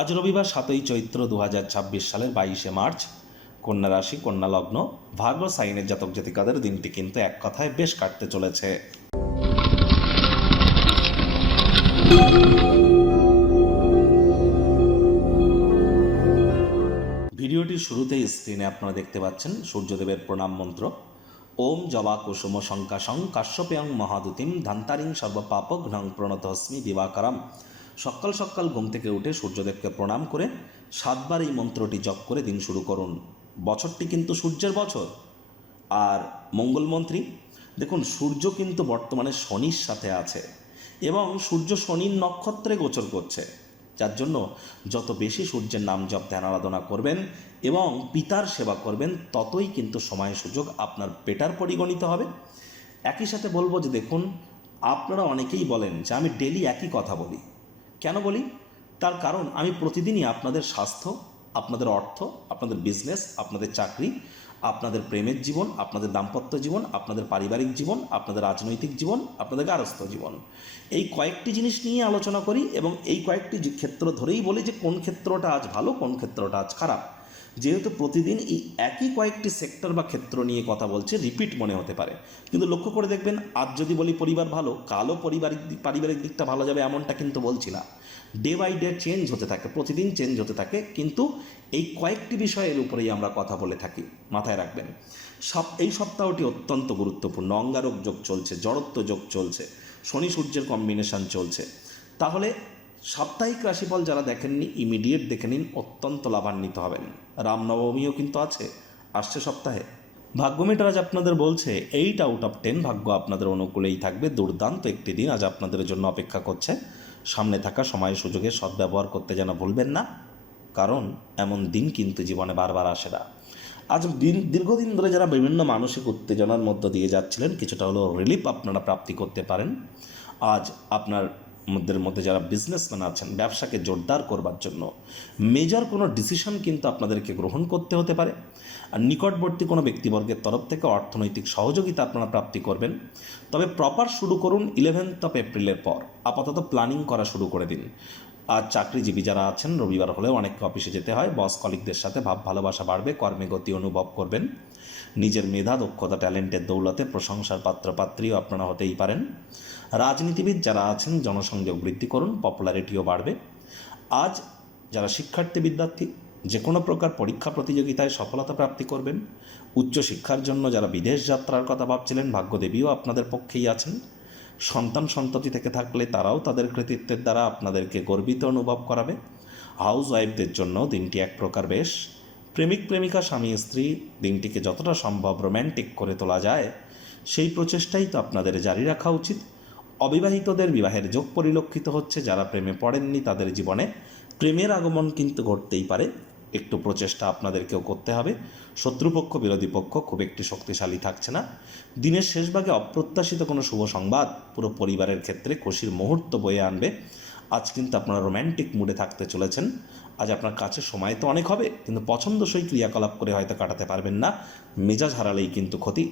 আজ রবিবার 7ই চৈত্র 2026 সালের 22শে মার্চ। কন্যা রাশি, কন্যা লগ্ন, ভাগ্য সাইনের জাতক জাতিকাদের দিনটি কিন্তু এক কথায় বেশ কাটতে চলেছে। ভিডিওটির শুরুতেই স্ক্রিনে আপনারা দেখতে পাচ্ছেন সূর্যদেবের প্রণাম মন্ত্র। ওম জবা কুসুম শঙ্কাশং কাশ্যপেয়ং মহাদুতিম ধান্তারিং সর্বপাপঘ্নং প্রণতস্মি দিবাকরম। সকাল সকাল ঘুম থেকে উঠে সূর্যদেবকে প্রণাম করে 7বার এই মন্ত্রটি জপ করে দিন শুরু করুন। বছরটি কিন্তু সূর্যের বছর। আর মঙ্গলমন্ত্রী, দেখুন সূর্য কিন্তু বর্তমানে শনির সাথে আছে এবং সূর্য শনির নক্ষত্রে গোচর করছে, যার জন্য যত বেশি সূর্যের নাম জপ ধ্যান আরাধনা করবেন এবং পিতার সেবা করবেন, ততই কিন্তু সময় সুযোগ আপনার বেটার পরিগণিত হবে। একই সাথে বলবো যে দেখুন, আপনারা অনেকেই বলেন যে আমি ডেলি একই কথা বলি। কেন বলি? তার কারণ আমি প্রতিদিনই আপনাদের স্বাস্থ্য, আপনাদের অর্থ, আপনাদের বিজনেস, আপনাদের চাকরি, আপনাদের প্রেমের জীবন, আপনাদের দাম্পত্য জীবন, আপনাদের পারিবারিক জীবন, আপনাদের রাজনৈতিক জীবন, আপনাদের গার্হস্থ্য জীবন, এই কয়েকটি জিনিস নিয়ে আলোচনা করি এবং এই কয়েকটি ক্ষেত্র ধরেই বলি যে কোন ক্ষেত্রটা আজ ভালো, কোন ক্ষেত্রটা আজ খারাপ। যেহেতু প্রতিদিন এই একই কয়েকটি সেক্টর বা ক্ষেত্র নিয়ে কথা বলছে, রিপিট মনে হতে পারে, কিন্তু লক্ষ্য করে দেখবেন আজ যদি বলি পরিবার ভালো, কালও পারিবারিক দিকটা ভালো যাবে এমনটা কিন্তু বলছি না। ডে বাই ডে চেঞ্জ হতে থাকে, প্রতিদিন চেঞ্জ হতে থাকে, কিন্তু এই কয়েকটি বিষয়ের উপরেই আমরা কথা বলে থাকি, মাথায় রাখবেন। এই সপ্তাহটি অত্যন্ত গুরুত্বপূর্ণ। অঙ্গারক যোগ চলছে, জড়ত্ব যোগ চলছে, শনি সূর্যের কম্বিনেশন চলছে। তাহলে সাপ্তাহিক রাশিফল যারা দেখেননি ইমিডিয়েট দেখে নিন, অত্যন্ত লাভান্বিত হবেন। রামনবমীও কিন্তু আসছে সপ্তাহে। ভাগ্যমিটার আজ আপনাদের বলছে 8 আউট অফ 10 ভাগ্য আপনাদের অনুকূলেই থাকবে। দুর্দান্ত একটি দিন আজ আপনাদের জন্য অপেক্ষা করছে। সামনে থাকা সময় সুযোগের সদ্ব্যবহার করতে যেন ভুলবেন না, কারণ এমন দিন কিন্তু জীবনে বারবার আসে না। আজ দীর্ঘদিন ধরে যারা বিভিন্ন মানসিক উত্তেজনার মধ্য দিয়ে যাচ্ছিলেন, কিছুটা হলেও রিলিফ আপনারা প্রাপ্তি করতে পারেন। আজ আপনার মধ্যে যারা বিজনেসম্যান আছেন, ব্যবসাকে জোরদার করবার জন্য মেজর কোনো ডিসিশন কিন্তু আপনাদেরকে গ্রহণ করতে হতে পারে। আর নিকটবর্তী কোনো ব্যক্তিবর্গের তরফ থেকে অর্থনৈতিক সহযোগিতা আপনারা প্রাপ্তি করবেন। তবে প্রপার শুরু করুন 11 এপ্রিলের পর। আপাতত প্ল্যানিং করা শুরু করে দিন। আর চাকরিজীবী যারা আছেন, রবিবার হলেও অনেককে অফিসে যেতে হয়, বস কলিগদের সাথে ভাব ভালোবাসা বাড়বে, কর্মে গতি অনুভব করবেন। নিজের মেধা, দক্ষতা, ট্যালেন্টের দৌলতে প্রশংসার পাত্রপাত্রীও আপনারা হতেই পারেন। রাজনীতিবিদ যারা আছেন, জনসংযোগ বৃদ্ধি করুন, পপুলারিটিও বাড়বে। আজ যারা শিক্ষার্থী বিদ্যার্থী যে কোনো প্রকার পরীক্ষা প্রতিযোগিতায় সফলতা প্রাপ্তি করবেন। উচ্চশিক্ষার জন্য যারা বিদেশ যাত্রার কথা ভাবছিলেন, ভাগ্যদেবীও আপনাদের পক্ষেই আছেন। সন্তান সন্ততি থেকে থাকলে তারাও তাদের কৃতিত্বের দ্বারা আপনাদেরকে গর্বিত অনুভব করাবে। হাউস ওয়াইফদের জন্য দিনটি এক প্রকার বেশ। প্রেমিক প্রেমিকা, স্বামী স্ত্রী দিনটিকে যতটা সম্ভব রোম্যান্টিক করে তোলা যায়, সেই প্রচেষ্টাই তো আপনাদের জারি রাখা উচিত। অবিবাহিতদের বিবাহের যোগ পরিলক্ষিত হচ্ছে। যারা প্রেমে পড়েননি তাদের জীবনে প্রেমের আগমন কিন্তু ঘটতেই পারে। একটু প্রচেষ্টা আপনাদেরকেও করতে হবে। শত্রুপক্ষ, বিরোধী পক্ষ খুব একটি শক্তিশালী থাকছে না। দিনের শেষ ভাগে অপ্রত্যাশিত কোনো শুভ সংবাদ পুরো পরিবারের ক্ষেত্রে খুশির মুহূর্ত বয়ে আনবে। আজ কিন্তু আপনারা রোম্যান্টিক মুডে থাকতে চলেছেন। আজ আপনার কাছে সময় তো অনেক হবে, কিন্তু পছন্দসই ক্রিয়াকলাপ করে হয়তো কাটাতে পারবেন না। মেজাজ হারালেই কিন্তু ক্ষতি।